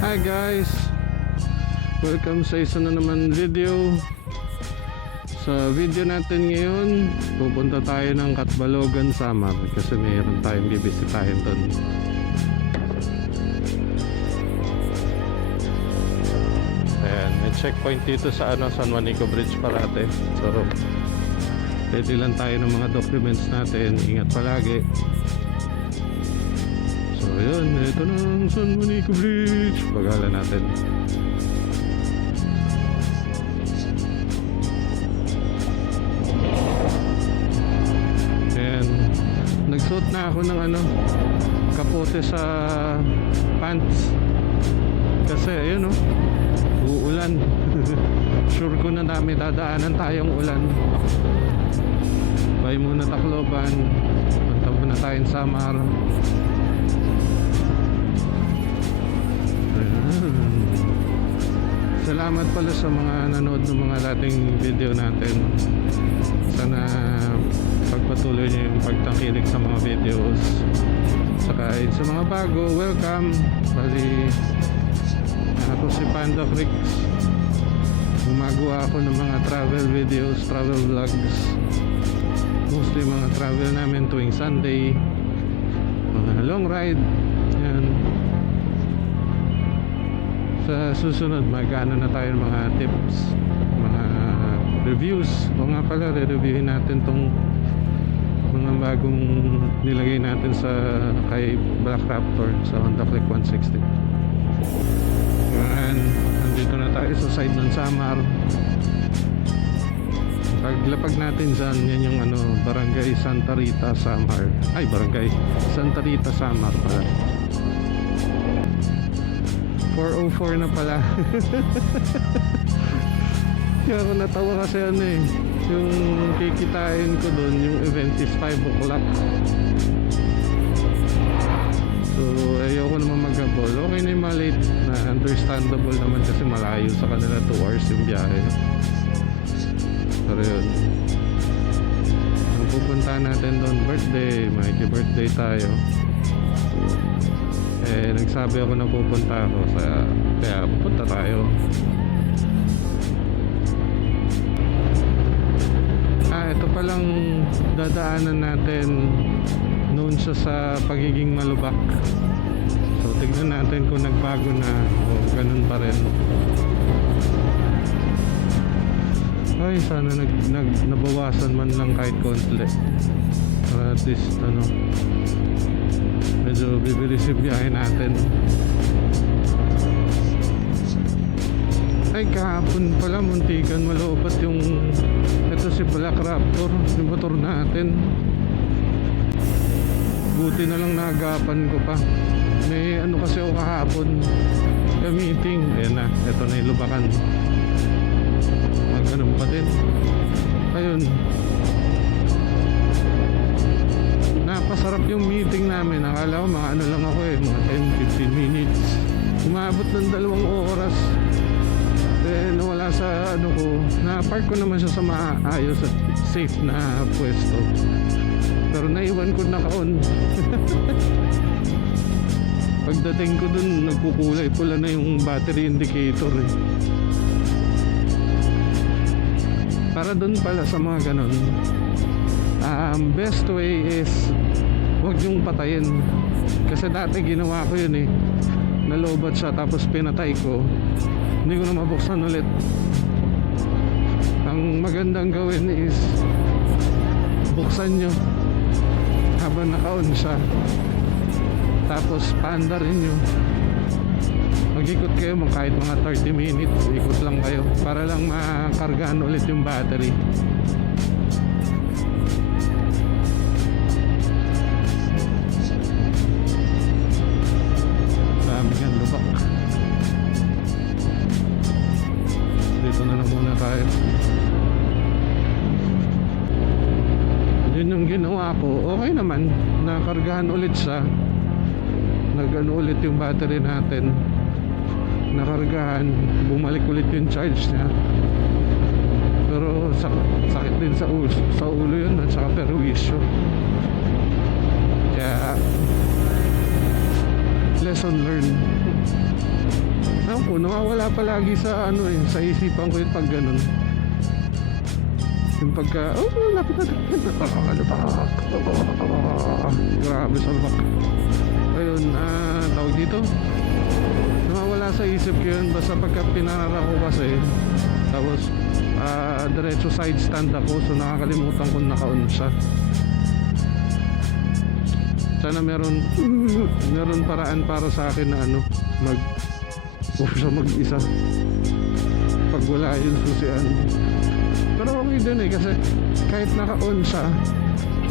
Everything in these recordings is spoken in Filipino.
Hi guys, welcome sa isa na naman video. Sa video natin ngayon, pupunta tayo ng Catbalogan, Samar kasi mayroon tayong bibisitahin doon. Ayan, may checkpoint dito sa San Juanico Bridge parate. So ready lang tayo ng mga documents natin. Ingat palagi. So yun, ito na ang San Juanico Bridge. Pagalan natin. Ayan, nagsuot na ako ng kapote sa pants. Kasi ayun uulan. Sure ko na dami dadaanan tayong ulan. Bay muna Tacloban. Punta muna tayong Samar. Salamat pala sa mga nanood ng mga dating video natin. Sana pagpatuloy niyo yung pagtangkilik sa mga videos. Saka sa mga bago, welcome. Bali, ako si Panda Cricks. Gumagawa ako ng mga travel videos, travel vlogs. Mostly mga travel namin tuwing Sunday. Mga long ride. Yan. Sa susunod magkano na tayo mga tips, mga reviews. O nga pala, re-reviewin natin tong mga bagong nilagay natin sa kay Black Raptor sa Honda Click 160. Yan, nandito na tayo sa side ng Samar. Paglapag natin dyan, yan yung Barangay Santa Rita, Samar. Ay, Barangay Santa Rita, Samar pala. 404 na pala. Kaya ako natawa kasi yung kikitain ko doon, yung event is 5 o'clock. So ayoko naman mag-habol. Okay na yung mga late na, understandable naman kasi malayo sa kanila, 2 hours yung biyahe. Pero yun, ang pupunta natin doon, birthday, makiki-birthday tayo. Nagsabi ako na pupunta ako kaya pupunta tayo. Ito palang dadaanan natin, known siya sa pagiging malubak. So tignan natin kung nagbago na o ganun pa rin. Ay, sana nabawasan man lang kahit konti. At least medyo bibilis yung biyahe natin. Ay, kahapon pala muntikan maloopat yung ito si Black Raptor, yung motor natin. Buti na lang naagapan ko pa. May kasi ako kahapon meeting. Ayan na, ito na yung lubakan. Ganun pa din. Ayun, napasarap yung meeting namin. Akala ko mga lang ako mga 10-15 minutes. Umabot ng 2 oras. Then wala sa ko. Na-park ko naman siya sa maayos at safe na pwesto. Pero naiwan ko naka-on. Pagdating ko dun, nagkukulay pula na yung battery indicator Para dun pala sa mga ganon, best way is huwag yung patayin. Kasi dati ginawa ko yun nalobat siya tapos pinatay ko, hindi ko na mabuksan ulit. Ang magandang gawin is buksan nyo habang naka-on siya, tapos paanda rin nyo, mag-ikot kayo kahit mga 30 minutes, ikot lang kayo para lang makargaan ulit yung battery. Daming lubak. Dito na lang muna tayo. Yun yung ginawa ko. Okay naman, nakargahan ulit siya, ulit yung battery natin, nakargahan, bumalik ulit yung charge niya. Pero sakit din sa ulo yun at saka perwisyo. Kaya lesson learned. Alam ko, nawawala palagi sa ano eh, sa isipan ko yung pag ganun. Yung pagka, oh, lapit na. Grabe salbak. Ayun, tawag dito. Nawawala sa isip ko yun, basta pagka pinarara ko kasi. Tapos, diretso side stand ako, so nakakalimutan kung naka-on siya. Sana meron paraan para sa akin na ano, off siya mag-isa pag wala yung susian. Pero okay din eh, kasi kahit naka-on siya,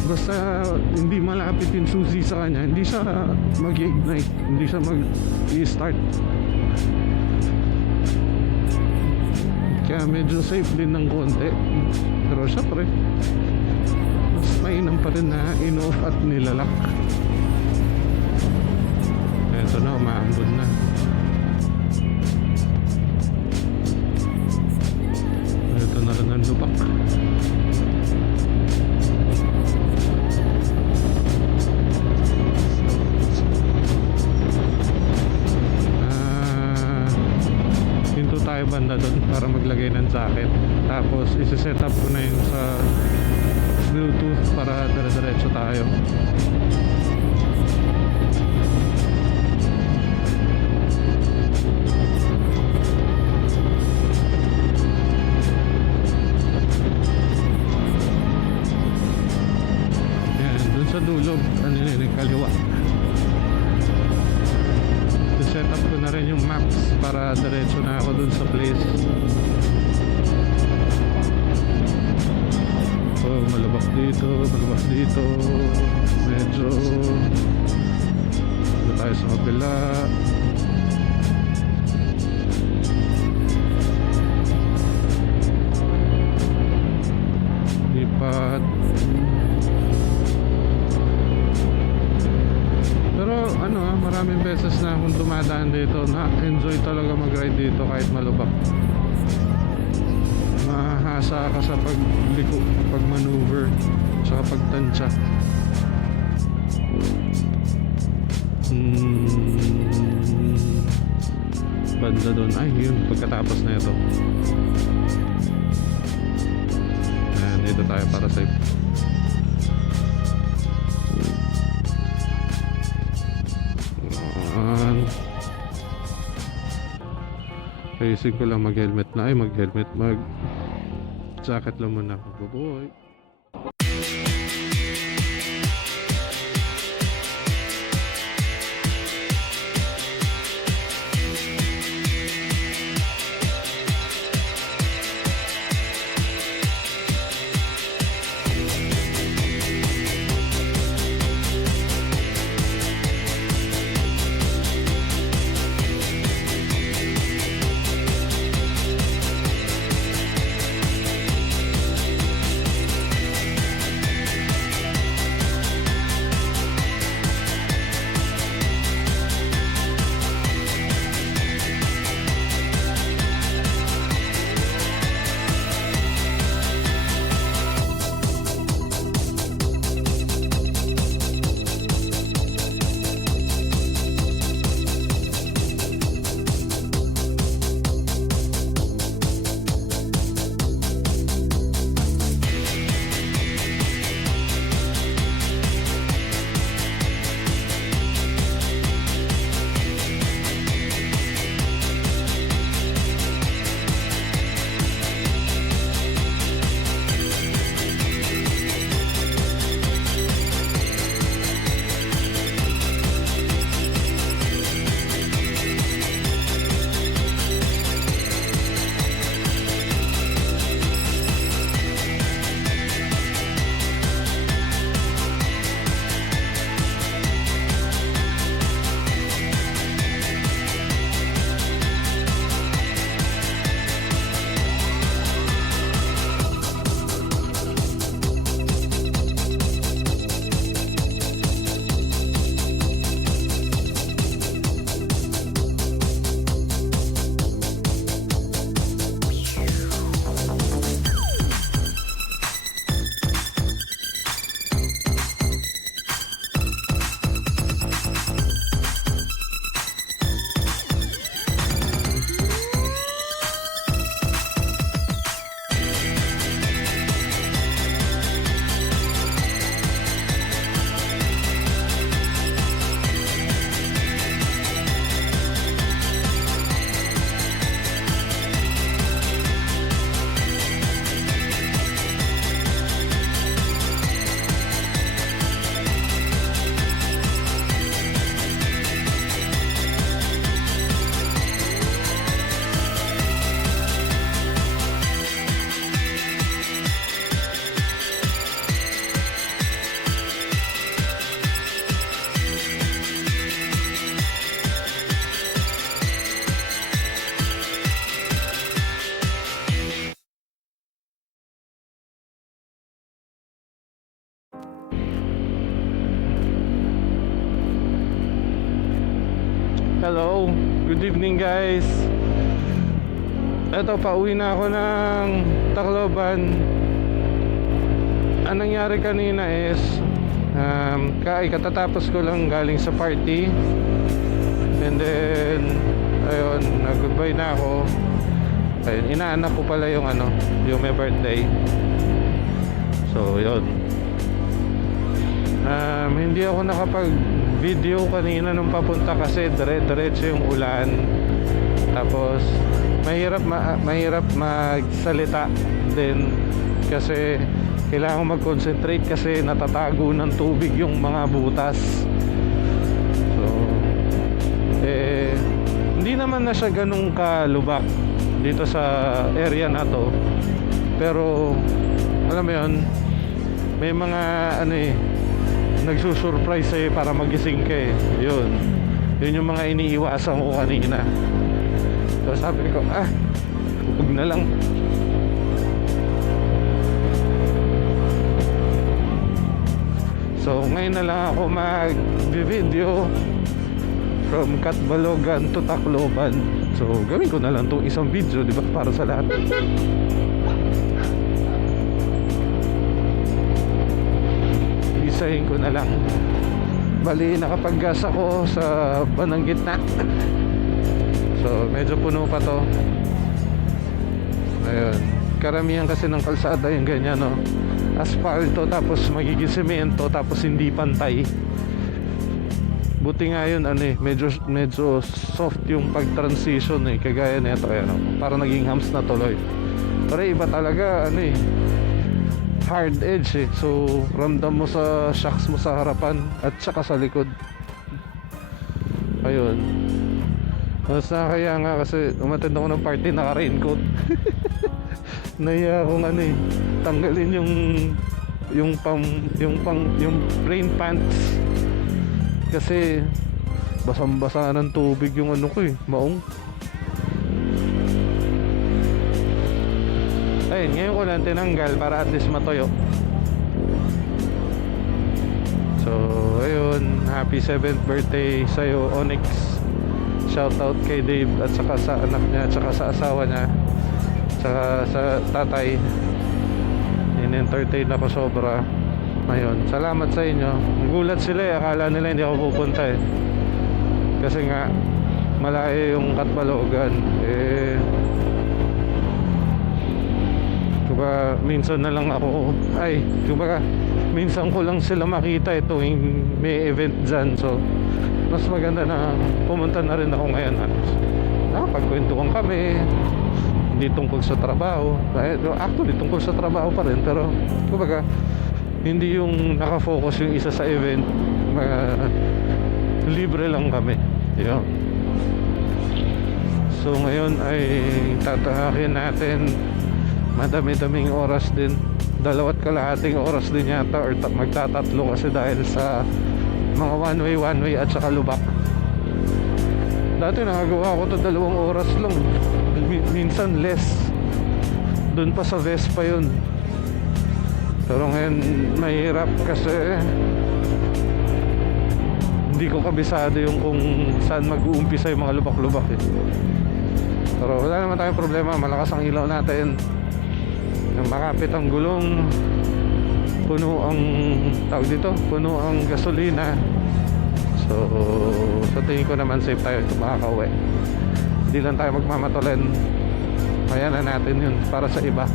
basta hindi malapit yung susi sa kanya, hindi siya mag-ignite, hindi siya mag-i-start. Kaya medyo safe din ng konti. Pero syempre, mas mainam pa rin na in-off at nilalak. Eto na, umaambon na. Ito na rin ang lubak. Hinto tayo banda doon para maglagay ng jacket. Tapos isi-set up ko na yun sa Bluetooth para dire-diretso tayo. Sa dulo, ano yun, kaliwa. Set up ko na rin yung maps para diretso na ako dun sa place. Oh, malabak dito, medyo ano tayo sa kabila. Lipat. Pero ano maraming beses na akong dumadaan dito, na-enjoy talaga mag-ride dito kahit malubak. Mahasa ka sa pagliko, pag-maneuver, saka pagtansya. Banda doon, ay yun, pagkatapos na ito. Ayan, dito tayo para safe. Ayusin ko lang mag-helmet na. Ay, mag-helmet. Mag-jacket lang muna ako. Boy. Hello, good evening guys. Eto, pauwi na ako ng Tacloban. Ang nangyari kanina is katatapos ko lang galing sa party. And then ayun, nag-goodbye na ako. Ayun, inaanak ko pala yung yung may birthday. So yun, hindi ako nakapag-video kanina nung papunta kasi diretso yung ulan. Tapos mahirap magsalita din kasi kailangan mag-concentrate kasi natatago ng tubig yung mga butas. So hindi naman na siya ganun kalubak dito sa area na to, pero alam mo yun, may mga nagsusurprise sa'yo para magising ka eh. Yun yung mga iniiwasan ko kanina. So sabi ko, huwag na lang. So ngayon na lang ako mag-video from Catbalogan to Tacloban. So gawin ko na lang itong isang video, di ba, para sa lahat. Isahin ko na lang. Bali, nakapag-gas ako sa bandang gitna. So medyo puno pa to. Ayun, karamihan kasi ng kalsada yung ganyan, no? Asfalto tapos magiging semento tapos hindi pantay. Buti nga yun, medyo soft yung pag-transition eh. Kagaya nito, para naging hams na tuloy. Pero iba talaga, hard edge eh. So ramdam mo sa shocks mo sa harapan at saka sa likod. Ayun. Mas nakakaya nga kasi umattend ako ng party naka-raincoat. Naiya akong tanggalin yung rain pants kasi basang-basa ng tubig yung maong. Ayun, ngayon ko lang tinanggal para at least matoyo. So ayun, happy 7th birthday sa'yo, Onyx. Shoutout kay Dave at saka sa anak niya, at saka sa asawa niya, saka sa tatay. In-entertain ako sobra. Ayun, salamat sa inyo. Gulat sila eh, akala nila hindi ako pupunta eh. Kasi nga malayo yung Catbalogan eh. Kumbaga minsan na lang ako minsan ko lang sila makita tuwing may event dyan. So mas maganda na pumunta na rin ako ngayon. Nakapagkwentuhan kami, hindi tungkol sa trabaho. Actually tungkol sa trabaho pa rin, pero kumbaga hindi yung nakafocus yung isa sa event. Libre lang kami. Yun. So ngayon ay tatahakin natin. Madami-daming oras din, 2.5 oras din yata, or magtatatlo kasi dahil sa mga one way at saka lubak. Dati nakagawa ko to 2 oras lang, minsan less. Doon pa sa Vespa yun. Pero ngayon mahirap kasi hindi ko kabisado yung kung saan mag-uumpisa yung mga lubak-lubak eh. Pero wala naman tayong problema, malakas ang ilaw natin, makapit ang gulong, puno ang puno ang gasolina. So sa tingin ko naman safe tayo makakauwi. Hindi lang tayo magmamatulen. Kaya na natin yun para sa iba.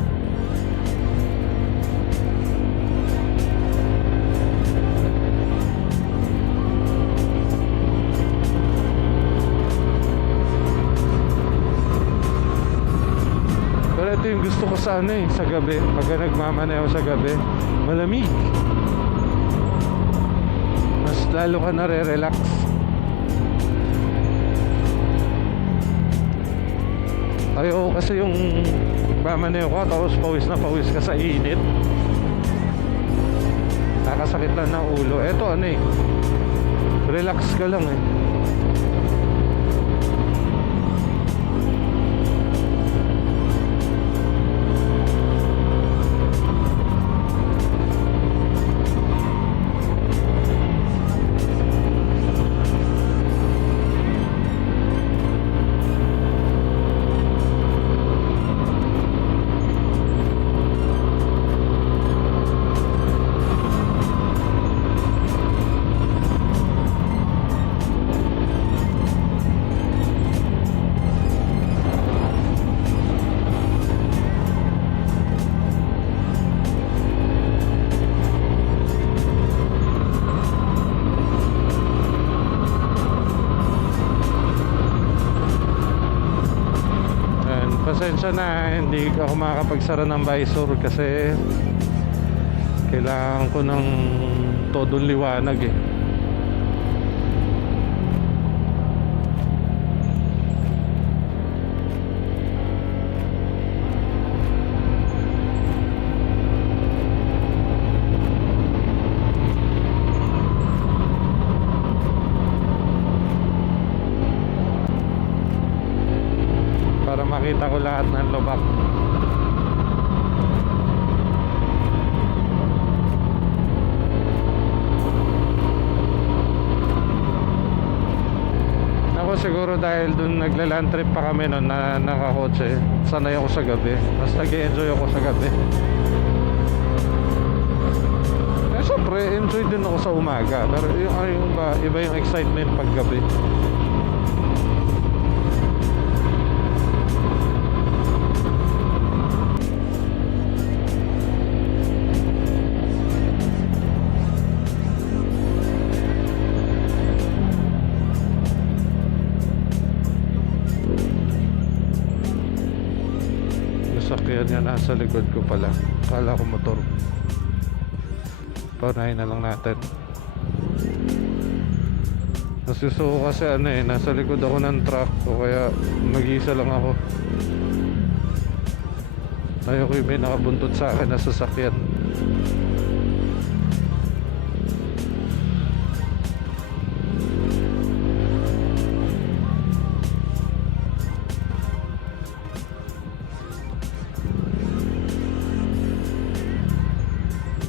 Pero ito yung gusto ko sa sa gabi. Pagka nagmamaneho sa gabi, malamig. Mas lalo ka nare-relax. Ayoko kasi yung nagmamaneho ka tapos pawis na pawis ka sa init. Nakasakit lang ng ulo. Eto relax ka lang eh. pasensya na, hindi ako makakapagsara ng visor kasi kailangan ko ng todong liwanag eh. Para makita ko lahat ng lubak. Ako siguro dahil dun nagla-land trip pa kami noon na nakakotse, sanay ako sa gabi. Mas nag-enjoy ako sa gabi. Eh syempre, enjoy din ako sa umaga. Pero yung iba yung excitement pag gabi. Sakyan yan nasa likod ko pala. Kala ko motor. Paunahin na lang natin. Nasusuko kasi nasa likod ako ng truck o kaya mag-isa lang ako. Ayoko yung may nakabuntot sa akin na sasakyan.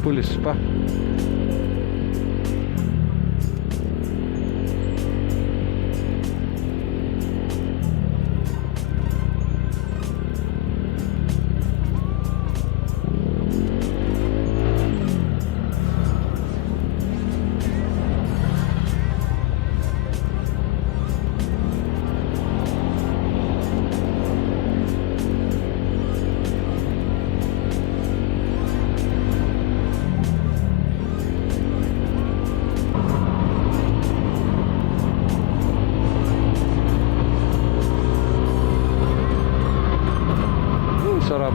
Pulis pa. Sarap.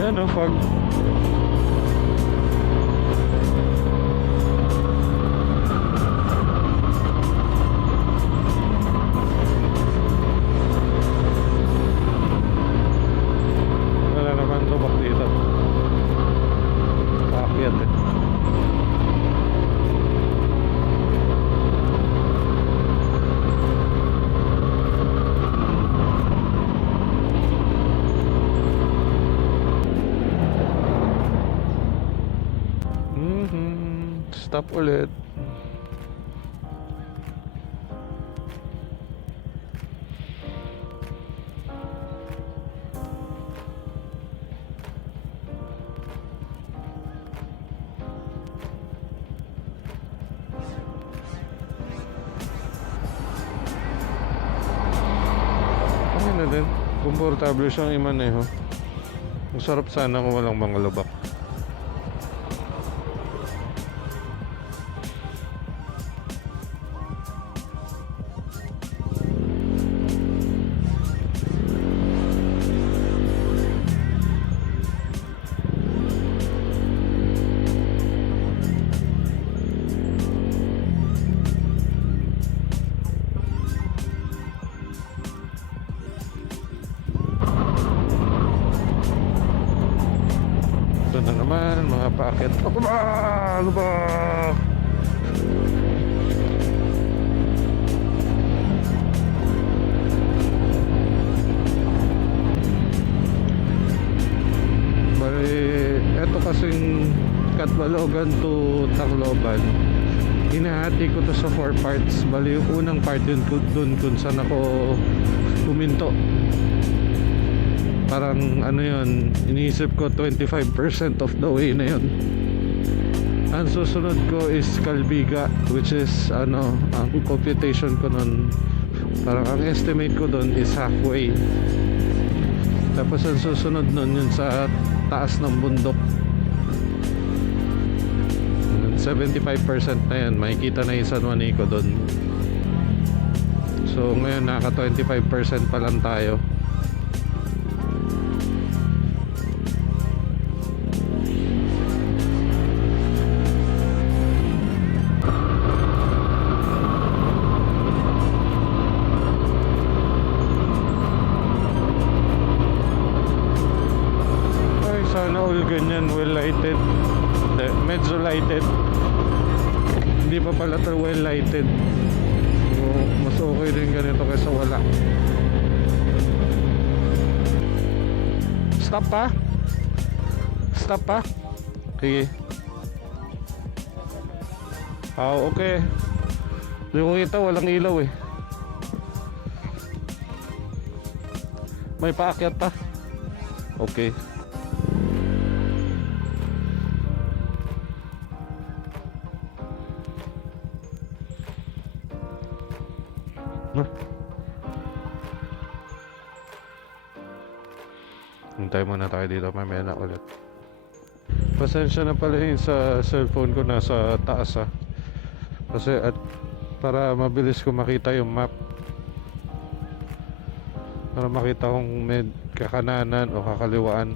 Ayan o, fog. Stop ulit. Ano na din? Komportable siyang imaneho. Masarap sana kung walang mga lubak. Ito na naman mga packet. Ano ba? Ano ba? Bali, eto kasing Catbalogan to Tacloban. Hinahati ko to sa 4 parts. Bali, yung unang part yun dun kung saan ako puminto. Parang ano yun, iniisip ko 25% of the way na yun. Ang susunod ko is Calbiga, which is ano, ang computation ko nun, parang ang estimate ko doon is halfway. Tapos ang susunod nun yun sa taas ng bundok, 75% na yan, makikita na yung San Juanico doon. So ngayon naka 25% pa lang tayo. Ay, sana all ganyan, well lighted. Hindi, medyo lighted. Hindi pa pala ito well lighted. So, mas okay din ganito kaysa wala. Stop pa? Stop pa? Sige. Okay. Hindi ko kita, walang ilaw eh. May paakyat pa. Okay. Hintay muna tayo dito, mamaya na ulit. Pasensya na pala yun sa cellphone ko, nasa taas kasi at para mabilis ko makita yung map, para makita kung may kakananan o kakaliwaan.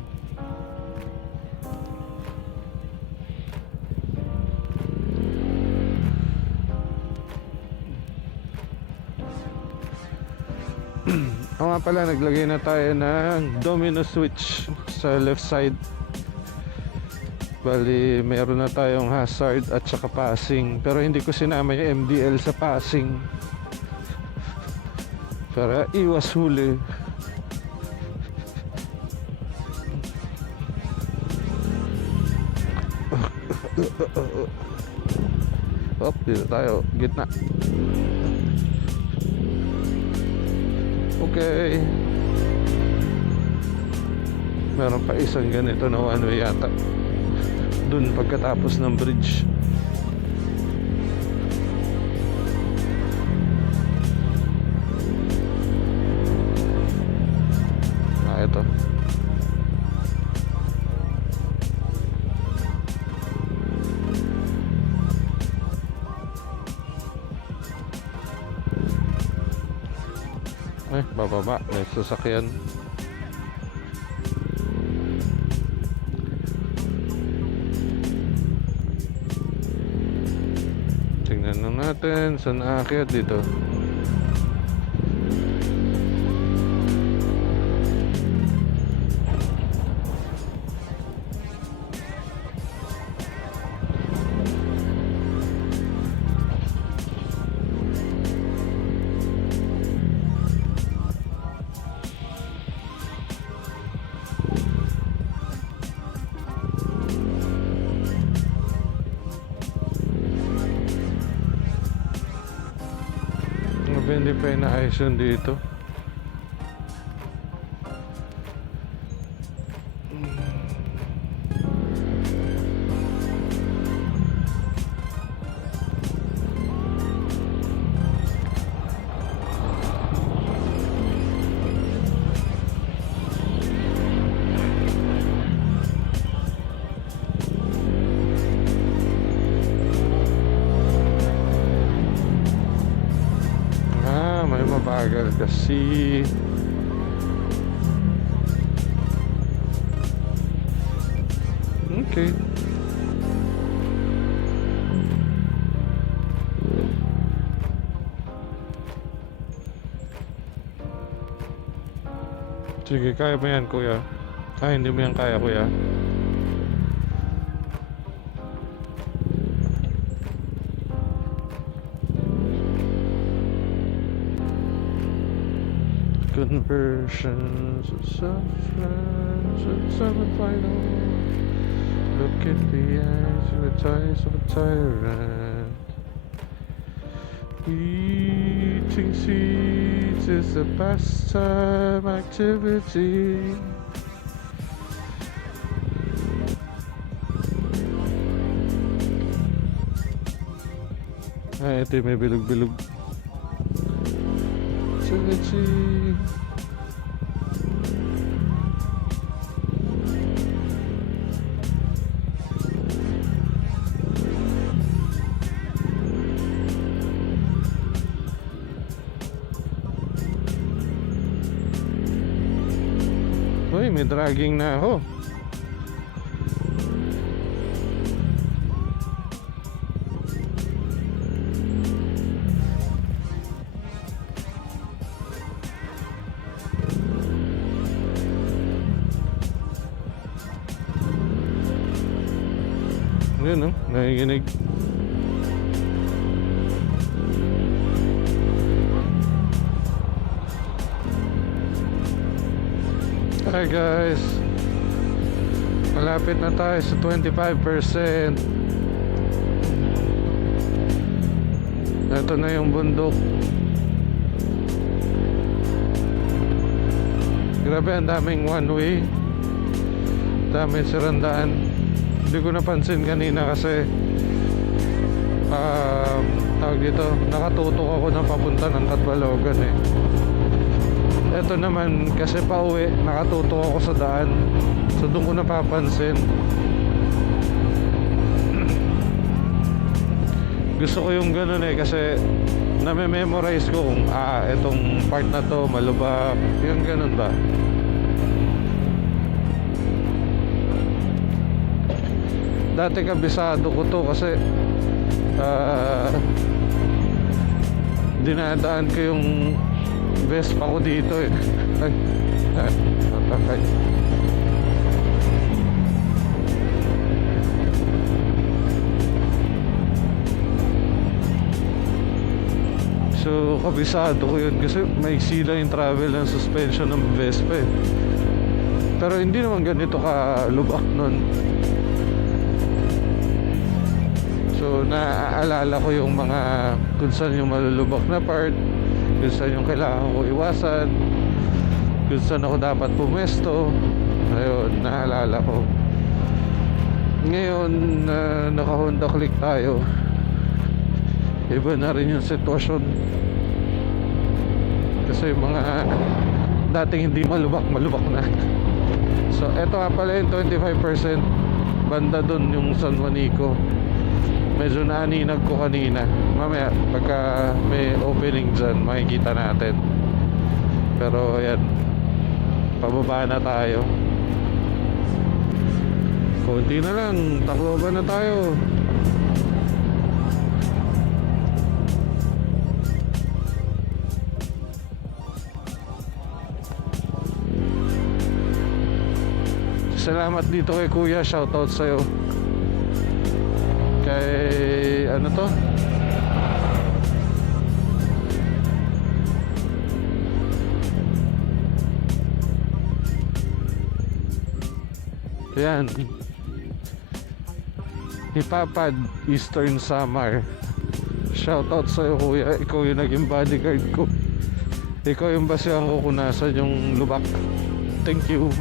O nga pala, naglagay na tayo ng domino switch sa left side. Bali, mayroon na tayong hazard at saka passing, pero hindi ko sinama yung MDL sa passing para iwas huli. Dito tayo, gitna. Okay. Meron pa isang ganito na one way yata dun pagkatapos ng bridge. Ito. Bababa, may sasakyan. Tingnan na natin saan aakyat dito. Hindi pa inaayos yun dito. Mabagal kasi. Okay. Sige, kaya mo yan, kuya. Hindi mo yan kaya, kuya. Conversions of sufferance and summer final. Look in the eyes of a tyrant. Eating seeds is a pastime activity. Ah, ito yung may bilog-bilog. So let's see. Uy, may dragging na ako. Yun, no? Nakikinig. Hi guys, malapit na tayo sa 25%. Ito na yung bundok. Grabe, ang daming one way, daming sirandaan. Hindi ko napansin kanina kasi tawag dito, nakatutok ako na papunta ng Catbalogan eh. Ito naman kasi pauwi, nakatutok ako sa daan, so doon ko napapansin. Gusto ko yung ganun eh, kasi name-memorize ko kung itong part na to malubak, yung ganun ba. Dati kabisado ko to kasi dinadaan ko yung Vespa ko dito eh. Ay. So kabisado ko yun kasi maiksi lang yung travel ng suspension ng Vespa eh. Pero hindi naman ganito ka lubak nun. So naaalala ko yung mga kung saan yung malulubak na part, kung saan yung kailangan ko iwasan, kung saan ako dapat pumesto. Ayun, naalala ko. Ngayon naka Honda Click tayo, iba na rin yung sitwasyon. Kasi yung mga dating hindi malubak na. So eto nga pala yung 25%. Banda dun yung San Juanico. Medyo naaninag ko kanina. Mamaya pagka may opening dyan makikita natin. Pero ayan, pababa na tayo. Konti na lang, Tacloban na tayo. Salamat dito kay Kuya, shoutout sa'yo. Kay ano to? Yan, Ipapad Eastern Samar. Shoutout sa'yo Kuya, ikaw yung naging bodyguard ko. Ikaw yung basihan ko kung nasan yung lubak. Thank you.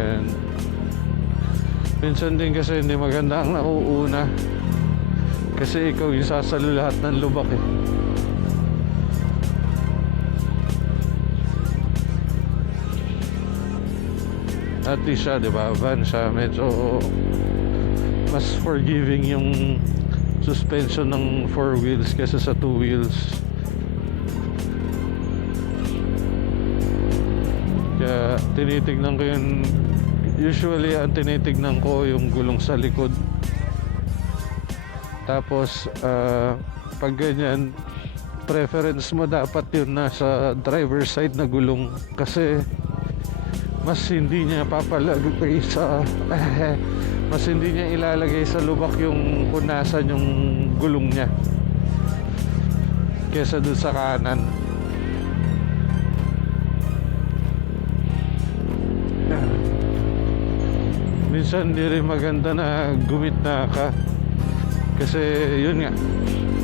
Yan. Minsan din kasi hindi maganda ang nauuna, kasi ikaw yung sasalo lahat ng lubak eh. At least siya, di ba, van siya, medyo mas forgiving yung suspension ng 4 wheels kaysa sa 2 wheels. Kaya tinitignan ko yun. Usually ang tinitignan ko yung gulong sa likod. Tapos pag ganyan, preference mo dapat yun nasa driver side na gulong, kasi mas hindi niya papalagay sa mas hindi niya ilalagay sa lubak yung kung nasan yung gulong niya kesa dun sa kanan. Minsan hindi rin maganda na gumitna ka, kasi yun nga,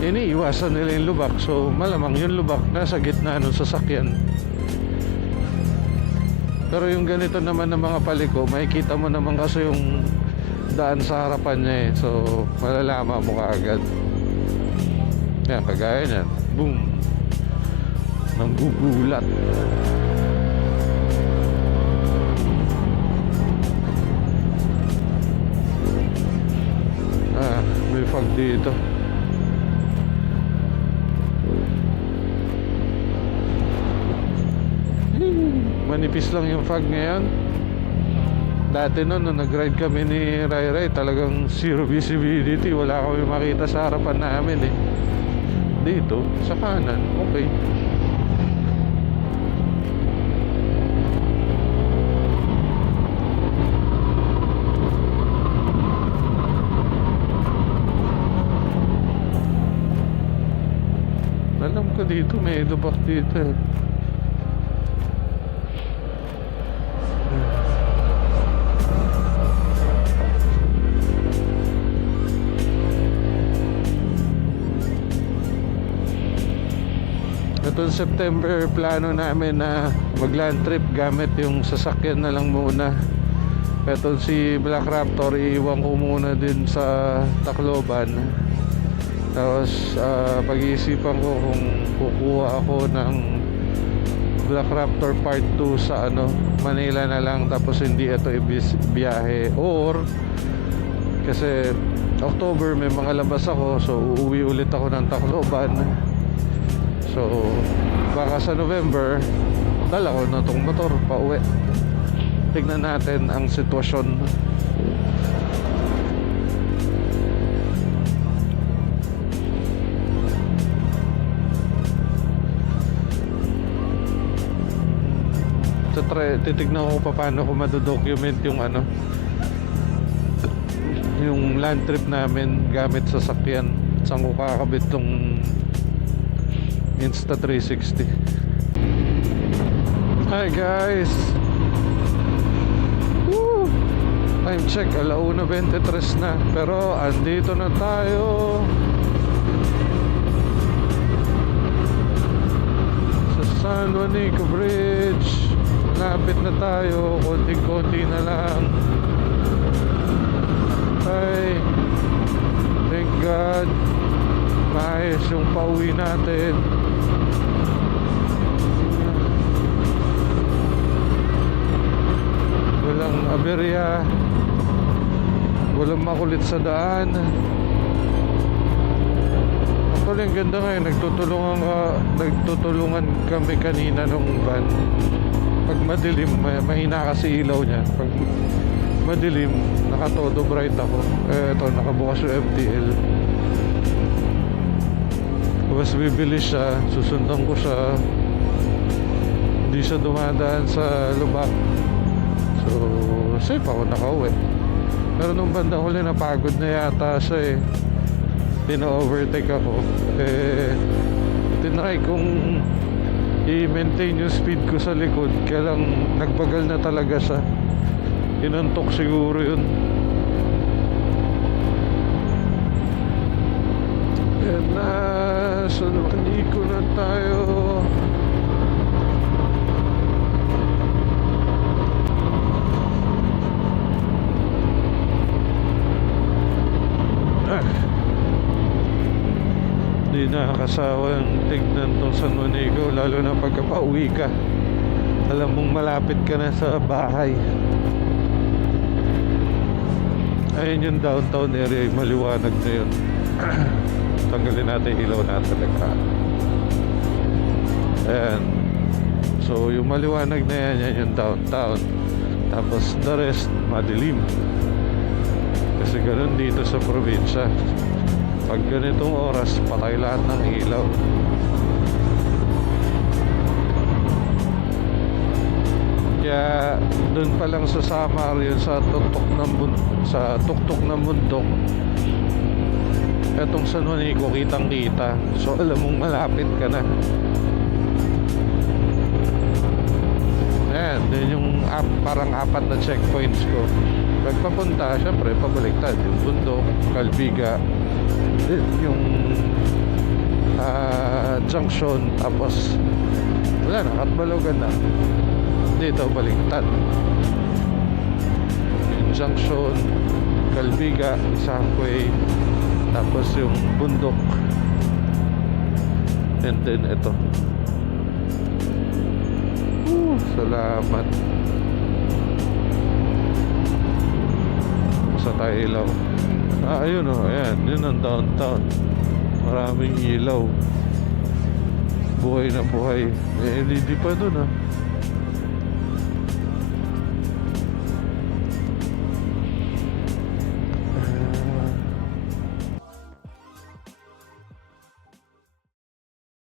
iniiwasan nila yung lubak. So malamang yung lubak nasa gitna ng sasakyan. Pero yung ganito naman ng mga paliko, makikita mo naman kasi yung daan sa harapan niya eh. So malalaman mo kaagad. Yan, kagaya niyan. Boom. Nanggugulat. May fog dito. Manipis lang yung fog ngayon. Dati noon, nung nag-ride kami ni Rai Rai, talagang zero visibility. Wala kami makita sa harapan namin eh. Dito, sa kanan, okay. Alam ko dito, may lubak dito eh. Itong September, plano namin na mag-land trip gamit yung sasakyan na lang muna. Itong si Black Raptor, iiwan ko muna din sa Tacloban. Tapos pag-iisipan ko kung kukuha ako ng Black Raptor Part 2 sa Manila na lang, tapos hindi ito biyahe. Or kasi October may mga labas ako, so uuwi ulit ako ng Tacloban. So baka sa November dala ko na tong motor pa uwi. Tignan natin ang sitwasyon. Titignan ko pa paano ko madodocument yung yung land trip namin gamit sa sakyan. Saan ko kakabit tong Insta360. Hi guys. Woo! Time check 1:23 na. Pero andito na tayo sa San Juanico Bridge. Lapit na tayo, konting-konti na lang. Ay, thank God, maayos yung pauwi natin. Walang aberya, walang makulit sa daan. Actually, ang ganda ngayon, nagtutulungan kami kanina nung van. Pag madilim, mahina kasi ilaw niya. Pag madilim, naka-todo bright ako. Eto, nakabukas yung FTL. Tapos bibilis siya, susundan ko siya. Hindi siya dumadaan sa lubak. So, safe ako nakauwi. Pero nung bandang huli, napagod na yata siya eh. Tina-overtake ako. Tinry kong i-maintain yung speed ko sa likod, kaya lang nagbagal na talaga siya. Inantok siguro yun. Yan na, so nakaniko na tayo. Hindi nakakasawang tignan tong San Juanico, lalo na pagka pauwi ka. Alam mong malapit ka na sa bahay. Ayun yung downtown area, maliwanag na yun. Tanggalin natin ilaw natin talaga. Ayan. So yung maliwanag na yan, yan yung downtown. Tapos the rest, madilim. Kasi ganun dito sa probinsya. Pag ganitong oras, patay lahat ng ilaw. Kaya doon pa lang sa Samar, yun sa tuktok ng bundok, etong San Juanico kitang kita. So alam mong malapit ka na. Ayan, din yung parang 4 na checkpoints ko. Pagpapunta, syempre pabaliktad yung bundok, Calbiga, yung junction, tapos wala na, Katbalogan na. Dito baliktad yung junction, Calbiga, Isakwe, tapos yung bundok, and then ito. Salamat. Sa tayo ilaw. Ayun oh, ayan, yun ang downtown. Maraming ilaw. Buhay na buhay. May LED pa dun ah.